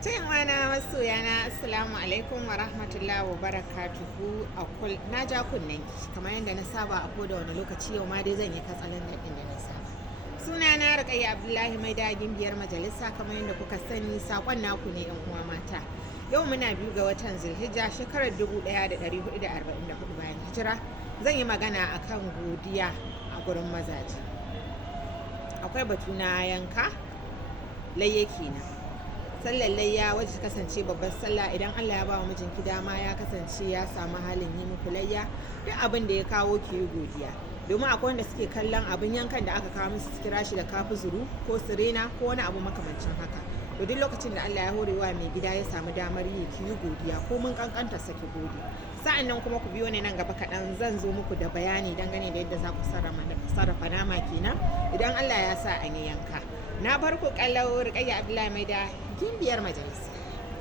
Tayin wana masoyana assalamu alaikum wa rahmatullahi wa barakatuhu na ja kunnen kamar yadda na saba a koda wani lokaci yau ma dai zan yi katsalan da na saba. Suna na Rukayya Abdullahi mai dagin biyar majalisa kamar yadda kuka sani sakon naku ne yan uwa mata. Yau muna 2 ga watan Zulhijja shekarar 1444 bayan hijira. Zan yi magana akan godiya a gurin mazaje. Akwai batu na yanka layye kenan. Sallar layya wacce kasance babbar sallah idan Allah ya ba wa mijinki dama ya kasance ya samu halin yi muku layya duk abin da ya kawo ki yi godiya domin akwai wanda suke kallon abin yankan da aka kawo musu su kira shi da kafi zuru ko sirena ko wani abu makamancin haka to duk lokacin da Allah ya horewa mai gida ya samu damar yi ki yi godiya ko mun kankanta saki gode sa'an nan kuma ku biyo ne nan gaba kaɗan zan zo muku da bayani dangane da yadda za ku sarrafa nama kenan idan Allah ya sa an yi yanka. Na farko kallau Rukayya Abdullahi mai da gimbiyar majalisa.